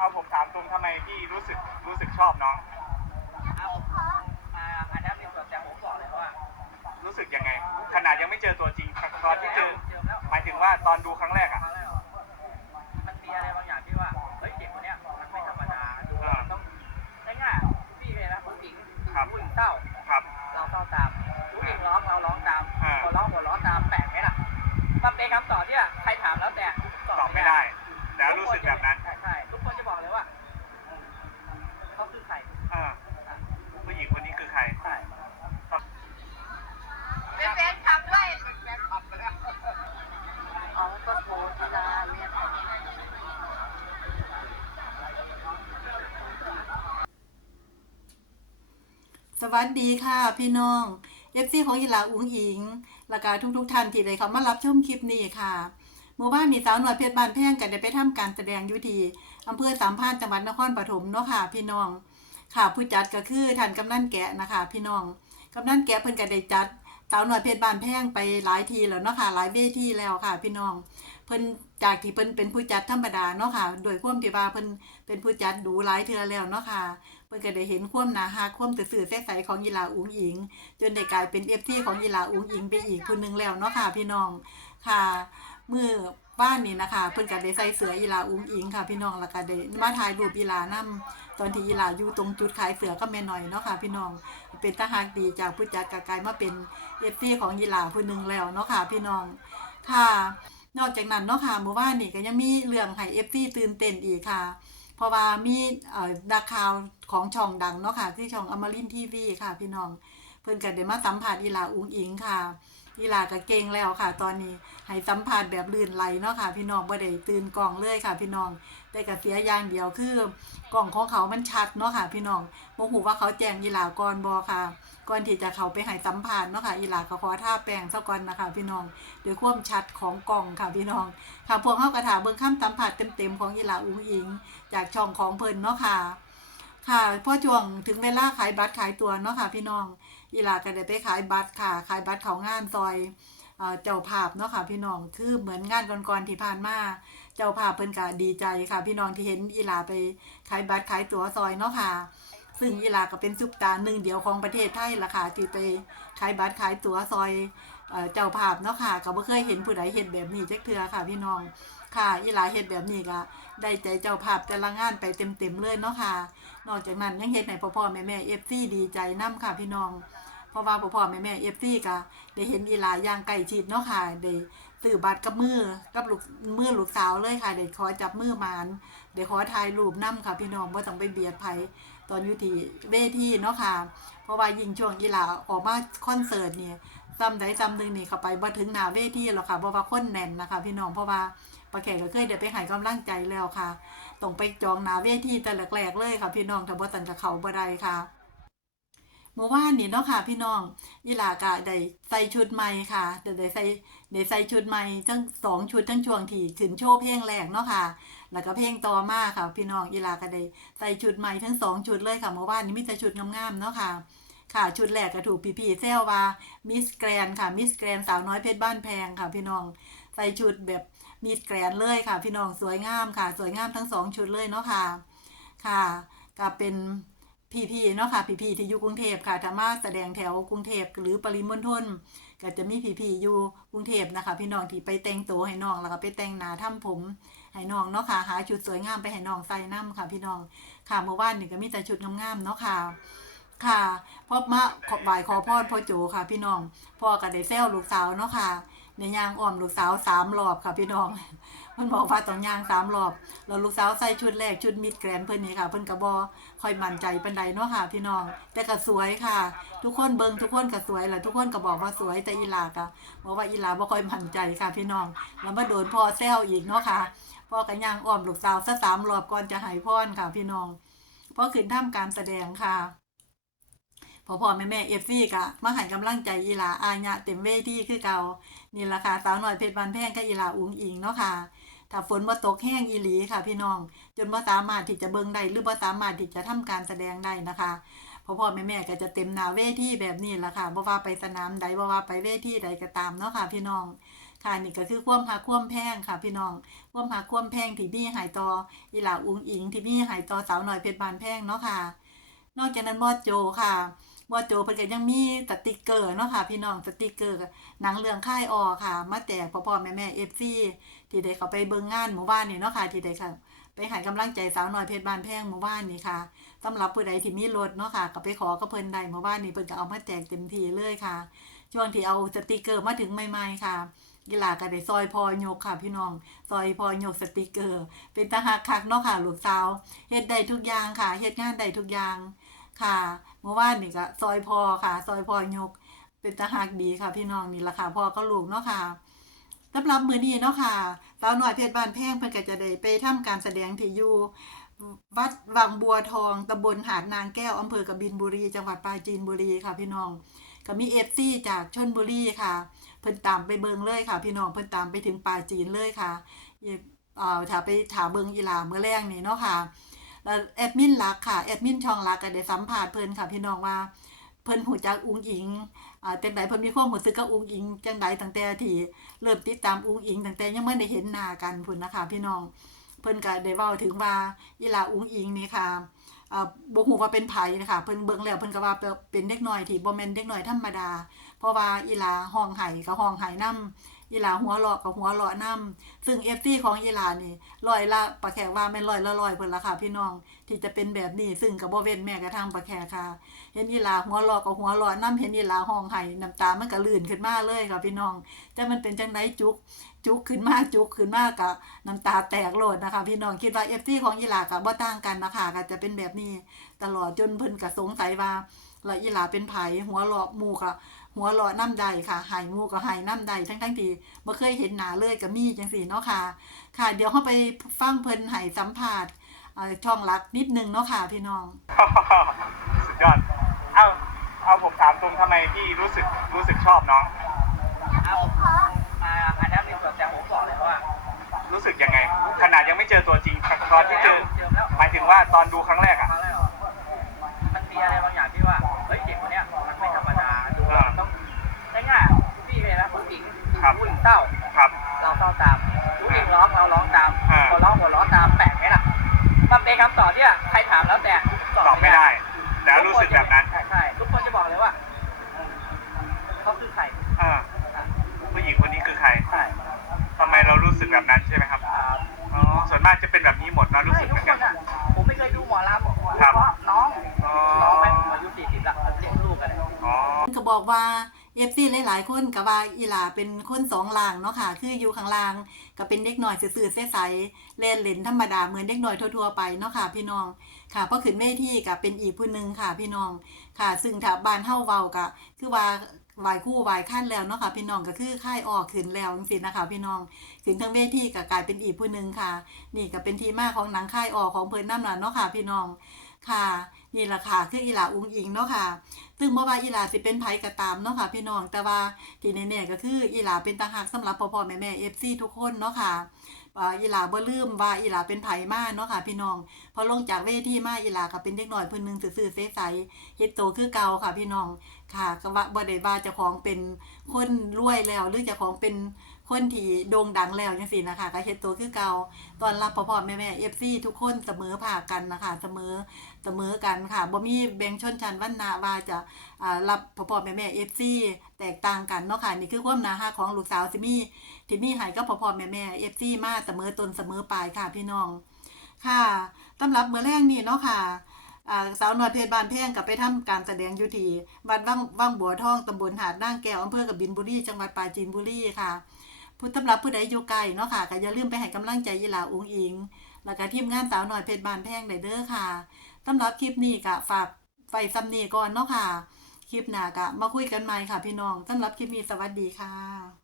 เอาผมถามตรงทำไมพี่รู้สึกรู้สึกชอบน้อง เอาอ่าอันนั้นในส่วนแต่ผมบอกเลยว่ารู้สึกยังไง ขนาดยังไม่เจอตัวจริงตอนที่เจอ เจอแล้วหมายถึงว่าตอนดูครั้งแรกคอะรั้งแรกอะมันมีอะไรบางอย่างที่ว่าเฮ้ยเด็กคนเนี้ยมันไม่ธรรมดาดูแล้วมันต้องง่ายๆพี่เลยนะผู้หญิงครับ ผู้หญิงเศร้าครับเราเศร้าตามผู้หญิงร้องเราร้องตาม อ่า คนร้องหัวเร้องตามแปลกไหมล่ะมันเป็นคำตอบที่อะใครถามแล้วแต่ ตอบไม่ได้ แล้วรู้สึกแบบนั้น ใช่ใช่ทุกคนจะบอกเลยว่าเขาคือใคร เออผู้หญิงคนนี้คือใคร ใช่ เป็นแฟนคลับด้วย เขาก็โทรธนาเนี่ย ส วัสดีค่ะพี่น้องเอฟซีของยีหลาอุ๋งอิงและกาทุกทุกท่านที่ได้เขามารับชมคลิปนี้ค่ะหมู่บ้านนี่สาวหน่วยเพชรบานแพงกันได้ไปทำการแสดงอยุทีอำเภอสามพานจังหวัดนครปฐมเนาะค่ะพี่น้อง ค่ะผู้จัดก็คือท่านกำนันแกะนะคะ พี่น้องกำนันแกะเพิ่นก็ได้จัดสาวหน่วยเพชรบานแพงไปหลายทีแล้วเนาะค่ะหลายเวทีแล้วค่ะ พี่น้องเพิ่นจากที่เพิ่นเป็นผู้จัดธรรมดาเนาะค่ะ โดยความที่ว่าเพิ่นเป็นผู้จัดดูหลายเทื่อแล้วเนาะค่ะ เพิ่นก็ได้เห็นความนาฮักความซื่อๆใสๆของยีหลาอุ๋งอิง จนได้กลายเป็น FT ของยีหลาอุ๋งอิงไปอีกคนนึงแล้วเนาะค่ะพี่น้องค่ะเมื่อบ้านนี่นะคะเพิ่นก็ได้ใส่เสือยีหลาอุ๋งอิงค่ะ พี่น้องแล้วก็ได้มาถ่ายรูปยีลานํตอนที่ยีหลาอยู่ตรงจุดขายเสือก็แม่น้อยเนาะค่ะ พี่น้องเป็นตาฮักดีจากผู้จัดก็กลายมาเป็น FT ของยีหลาผู้หนึงแล้วเนาะค่ะ พี่น้องค่ะนอกจากนั้นเนาะค่ะเมื่อวานนี่ก็ยังมีเรื่องให้ FT ตื่นเต้นอีกค่ะ เพราะว่ามีดักข่าวของช่องดังเนาะค่ะ ที่ช่องอมรินทีวีค่ะพี่น้อง เพิ่นก็ได้มาสัมผัสอีหลาอุงอิงค่ะอีหลาก็เก่งแล้วค่ะ ตอนนี้ให้สัมผัสแบบลื่นไหลเนาะค่ะ พี่น้องบ่ได้ตื่นกองเลยค่ะ พี่น้อง แต่ก็เสียอย่างเดียวคือกล้องของเขามันชัดเนาะค่ะ พี่น้องบ่ฮู้ว่าเขาแจ้งอีหลาก่อนบ่ค่ะ ก่อนที่จะเขาไปให้สัมภาษณ์เนาะค่ะอีหลาก็ขอท่าแป้งซะก่อนนะคะ พี่น้องด้วยความชัดของกล้องค่ะพี่น้อง ค่ะพวกเฮาก็ถาเบิ่งคำสัมภาษณ์เต็มๆของอีหลาอุ้งอิง จากช่องของเพลินเนาะค่ะ ค่ะพอช่วงถึงเวลาขายบัตรขายตัวเนาะค่ะ พี่น้องอีหลาก็ได้ไปขายบัตรค่ะ ขายบัตรเขางานซอยเจ้าภาพเนาะค่ะพี่น้องคือเหมือนงานก่อนๆที่ผ่านมา จ้าภาพเพิ่นก็ดีใจค่ะ พี่น้องที่เห็นอีหลาไปขายบัตรขายตั๋วซอยเนาะค่ะ ซึ่งอีหลาก็เป็นซุปตาหนึ่งเดียวของประเทศไทยล่ะค่ะที่ไปขายบัตรขายตั๋วซอยเจ้าภาพเนาะค่ะก็บ่เคยเห็นผู้ใดเฮ็ดแบบนี้จักเทื่อค่ะ พี่น้องค่ะอีหลาเฮ็ดแบบนี้ก็ได้ใจเจ้าภาพแต่ละงานไปเต็มๆเลยเนาะค่ะ นอกจากนั้นยังเฮ็ดให้พ่อพ่อแม่แม่ FC ดีใจนํค่ะพี่น้องเพราะว่าพ่อพ่อแม่แม่ FC ก็ได้เห็นอีหลาอย่างใกล้ชิดเนาะค่ะได้ ซื้อบัตรกับมือกับลูกมือลูกสาวเลยค่ะได้ขอจับมือหมานได้ขอถ่ายรูปนํค่ะ พี่น้องบ่ต้องไปเบียดไผตอนอยู่ที่เวทีเนาะค่ะ เพราะว่ายิงช่วงอีหลาออกมาคอนเสิร์ตนี่ซ้ำใดซ้ำหนึงนี่เข้าไปบ่ถึงหน้าเวทีหรอกค่ะเพราะว่าคนแน่นนะคะ พี่น้องเพราะว่าปาแขกก็เคยได้ไปให้กำลังใจแล้วค่ะต้องไปจองหนาเวทีแต่แรกๆเลยค่ะ พี่น้องถ้าบ่ตันกับเขาบ่ได้ค่ะ มื่อวานนี่เนาะค่ะ พี่น้องอีหลากะได้ใส่ชุดใหม่ค่ะได้ได้ใส่ได้ใส่ชุดใหม่ทั้งสองชุดทั้งช่วงที่ขึ้นโชว์เพลงแรกเนาะค่ะ แล้วก็เพลงต่อมาค่ะ พี่น้องอีหลาก็ได้ใส่ชุดใหม่ทั้งสองชุดเลยค่ะเมื่อวานนี้มีแต่ชุดงามๆเนาะค่ะค่ะชุดแรกก็ถูกพี่ๆแซวว่ามิสแกรนค่ะมิสแกรนสาวน้อยเพชรบ้านแพงค่ะ พี่น้องใส่ชุดแบบมิสแกรนเลยค่ะ พี่น้องสวยงามค่ะ สวยงามทั้งสองชุดเลยเนาะค่ะ ค่ะก็เป็น พี่ๆเนาะค่ะพี่ๆที่อยู่กรุงเทพค่ะถ้ามาแสดงแถวกรุงเทพหรือปริมณฑลก็จะมีพี่ๆอยู่กรุงเทพนะคะ พี่น้องที่ไปแต่งตัวให้น้องแล้วก็ไปแต่งหน้าทำผมให้น้องเนาะค่ะหาชุดสวยงามไปให้น้องใส่น้ำค่ะ พี่น้องค่ะเมื่อวานนี่ก็มีแต่ชุดงามๆเนาะค่ะค่ะพ่อมาขอบายขอพรพ่อโจค่ะ พี่น้องพ่อก็ได้แซวลูกสาวเนาะค่ะในยางอ้อมลูกสาวสามรอบค่ะพี่น้องเพิ่นบอกว่าต้องยางสามรอบแล้วลูกสาวใส่ชุดแรกชุดมิดแกรนเพิ่นนี่ค่ะ เพิ่อนก็บ่ค่อยมั่นใจปานใดเนาะค่ะ พี่น้อง แต่ก็สวยค่ะ ทุกคนเบิงทุกคนก็สวยแหละทุกคนก็บอกว่าสวยแต่อีหลาก็บอกว่าอีหลาบ่ค่อยมั่นใจค่ะพี่น้อง แล้วมาโดนพ่อแซวอีกเนาะค่ะพ่อก็ย่างอ้อมลูกสาวซะสามรอบก่อนจะให้พรค่ะ พี่น้องพอขึ้นทำการแสดงค่ะ พ่อพ่อแม่แม่เอฟซีกะมาให้กำลังใจอีหลาอาญะเต็มเวทีคือเก่านี่ละค่ะสาวหน่อยเพชรบานแพงกับอีหลาอุงอิงเนาะค่ะถ้าฝนบ่ตกแห้งอีหลีค่ะ พี่น้อง จนบ่สามารถที่จะเบิ่งได้หรือบ่สามารถที่จะทำการแสดงได้นะคะพ่อพ่อแม่แม่ก็จะเต็มหน้าเวทีแบบนี้ละค่ะบ่ว่าไปสนามใดบ่ว่าไปเวทีใดก็ตามเนาะค่ะ พี่น้องค่ะนี่ก็คือความหักความแพงค่ะ พี่น้องความหักความแพงที่มีหายต่ออีหลาอุงอิงที่มีหายต่อสาวหน่อยเพชรบานแพงเนาะค่ะ นอกจากนั้นบอสโจค่ะ บอสโจเพิ่นก็ยังมีสติกเกอร์เนาะค่ะพี่น้องสติกเกอร์หนังเรื่องค่ายออค่ะ มาแจกพ่อๆแม่ๆ FC ที่ได้เขาไปเบิ่งงานหมู่บ้านนี่เนาะค่ะที่ได้ค่ะไปให้กำลังใจสาวน้อยเพชรบานแพงหมู่บ้านนี่ค่ะสำหรับผู้ใดที่มีรถเนาะค่ะก็ไปขอกับเพิ่นได้หมู่บ้านนี่เพิ่นก็เอามาแจกเต็มทีเลยค่ะ ช่วงที่เอาสติกเกอร์มาถึงใหม่ๆค่ะกีฬาก็ได้ซอยพอยกค่ะพี่น้องซอยพอยกสติกเกอร์ เป็นตาหักคักเนาะค่ะลูกสาวเฮ็ดได้ทุกอย่างค่ะเฮ็ดงานได้ทุกอย่าง ค่ะเมื่อวานนี่ก็ซอยพอค่ะ ซอยพอยก เป็นตาหักดีค่ะ พี่น้องนี่ล่ะค่ะพ่อก็ลูกเนาะค่ะสำหรับมือนี้เนาะค่ะสาวน้อยเพชรบ้านแพงเพิ่นก็จะได้ไปทำการแสดงที่อยู่วัดวังบัวทองตำบลหาดนางแก้วอำเภอกบินบุรี จังหวัดปราจีนบุรีค่ะ พี่น้องก็มีเอฟซีจากชนบุรีค่ะ เพิ่นตามไปเบิงเลยค่ะ พี่น้องเพิ่นตามไปถึงปาจีนเลยค่ะเอ่อถ้าไปถาเบิงอีหลาเมื่อแรงนี่เนาะค่ะ แล้วแอดมินลักค่ะแอดมินช่องลักก็ได้สัมภาษณ์เพิ่นค่ะพี่น้องว่าเพิ่นหูจักอุ้งอิงอ่าจังใดเพิ่นมีความรู้สึกกับอุ้งอิงจังใดตั้งแต่ที่เริ่มติดตามอุ้งอิงตั้งแต่ยังไม่ได้เห็นหน้ากันพุ่นนะคะพี่น้องเพิ่นก็ได้เว้าถึงว่าอีหลาอุ้งอิงนี่ค่ะอ่าบ่ฮู้ว่าเป็นไผนะคะเพิ่นเบิ่งแล้วเพิ่นก็ว่าเป็นเด็กน้อยที่บ่แม่นเด็กน้อยธรรมดา เพราะว่าอีหลาห้องไห้ก็ห้องไห้นํ อีหลาหัวเราะก็หัวเราะนํซึ่ง FC ของอีหลานี่ร้อยละปะแขกว่าแม่นร้อยละร้อยเพิ่นละค่ะพี่น้องที่จะเป็นแบบนี้ซึ่งก็บ่เว้นแม้กระทั่งปะแขกค่ะ เห็นอีหลาหัวเราะก็หัวเราะนํเห็นอีหลาห้องไห้น้ำตามันก็ลื่นขึ้นมาเลยค่ะพี่น้องแต่มันเป็นจังไดจุกจุกขึ้นมาจุกขึ้นมาก็น้ำตาแตกโลดนะคะ พี่น้องคิดว่า FC ของอีหลาก็บ่ต่างกันนะคะก็จะเป็นแบบนี้ ตลอดจนเพิ่นก็สงสัยว่าแล้วอีหลาเป็นไผหัวหลอกหมู่ก็หัวหลอกน้ำใดค่ะหายหมู่ก็หายน้ำใดทั้งทั้งๆที่บ่เคยเห็นหน้าเลยก็มีจังซี่เนาะค่ะ ค่ะ เดี๋ยวเฮาไปฟังเพิ่นให้สัมภาษณ์เอ่อช่องลักนิดนึงเนาะค่ะพี่น้องสุดยอดเอาเอาผมถามตรงทำไมพี่รู้สึกรู้สึกชอบน้องเอามาอันนี้เป็นส่วนแต่ผมบอกเลยว่า รู้สึกยังไง ขนาดยังไม่เจอตัวจริงตอนที่เจอเจอแล้วหมายถึงว่าตอนดูครั้งแรกอะ หญิงผู้หญิงเศร้าครับ เราเศร้าตามผู้หญิงร้องเราร้องตามอ่า พอร้องหัวเร้องตามแปลกไหมล่ะมันเป็นคำตอบที่อะใครถามแล้วแต่ตอบไม่ได้ แต่รู้สึกแบบนั้น ใช่ใช่ทุกคนจะบอกเลยว่าเขาคือใครอ่าผู้หญิงคนนี้คือใครใช่ทำไมเรารู้สึกแบบนั้นใช่ไหมครับ อ่า อ๋อ ส่วนมากจะเป็นแบบนี้หมดนะรู้ใช่สึกเหทุมืกอนคกัน นอะ ผมไม่เคยดูหมอลำครับเพราะน้อง อ๋อ น้องแม่งอายุสี่สิบละเลี้ยงลูกกันเลย อ๋อ ก็บอกว่า เอฟซีหลายๆคนก็ว่าอีหลาเป็นคนสองล่างเนาะค่ะ คืออยู่ข้างล่างก็เป็นเด็กหน่อยซื่อๆใสเล่นเล่นธรรมดาเหมือนเด็กหน่อยทั่วๆไปเนาะค่ะ พี่น้องค่ะพอขึ้นเวทีก็เป็นอีกผู้หนึงค่ะ พี่น้องค่ะ ซึ่งถ้าบ้านเฮาเว้าก็คือว่าไหวคู่ไหวขั้นแล้วเนาะค่ะพี่น้องก็คือค่ายออกขึ้นแล้วจังซี่นะคะพี่น้องขึ้นทั้งเวทีก็กลายเป็นอีกผู้หนึงค่ะ นี่ก็เป็นที่มาของหนังค่ายออกของเพิ่นน้ำน่ะเนาะค่ะพี่น้อง ค่ะ นี่แหละค่ะ คืออีหลาอุงอิงเนาะค่ะซึ่งบ่ว่าอีหลาสิเป็นไผก็ตามเนาะค่ะ พี่น้องแต่ว่าที่แน่ๆก็คืออีหลาเป็นตาหักสำหรับพ่อๆแม่ๆ FC ทุกคนเนาะค่ะอีหลาบ่ลืมว่าอีหลาเป็นไผมาเนาะค่ะ พี่น้องพอลงจากเวทีมาอีหลาก็เป็นเด็กหน้อยเพิ่นหนึงซื่อๆใสๆเฮ็ดโตคือเก่าค่ะ พี่น้องค่ะก็ว่าบ่ได้ว่าเจ้าของเป็นคนรวยแล้วหรือเจ้าของเป็น คนที่โด่งดังแล้วจังซี่นะคะก็เฮ็ดโตคือเก่าตอนรับพ่อๆแม่ๆ FC ทุกคนเสมอภากันนะคะเสมอเสมอกันค่ะบ่มีแบ่งชนชั้นวรรณะว่าจะรับพ่อพ่อแม่แม่ FC แตกต่างกันเนาะค่ะนี่คือความนาฮักของลูกสาวสิมี่ที่มีให้กับพ่อพ่อแม่แม่ FC มาเสมอตนเสมอปลายค่ะพี่น้องค่ะสำรับเมื้อแรกนี่เนาะค่ะอ่าสาวน้อยเพชรบานแพงกับไปทำการแสดงอยู่ที่วัดวังวังบัวทองตำบลหาดนางแก้วอำเภอกบินบุรีจังหวัดปราจีนบุรีค่ะ ผู้ตำรับผู้ใดอยู่ไกลเนาะค่ะก็อย่าลืมไปให้กำลังใจยีหลาอุงอิง แล้วก็ทีมงานสาวหน่อยเพชรบานแพงไดเด้อค่ะตำรับคลิปนี้ก็ฝากไฟซ้ำนีก่อนเนาะค่ะ คลิปหน้าก็มาคุยกันใหม่ค่ะพี่น้องสำหรับคลิปนี้สวัสดีค่ะ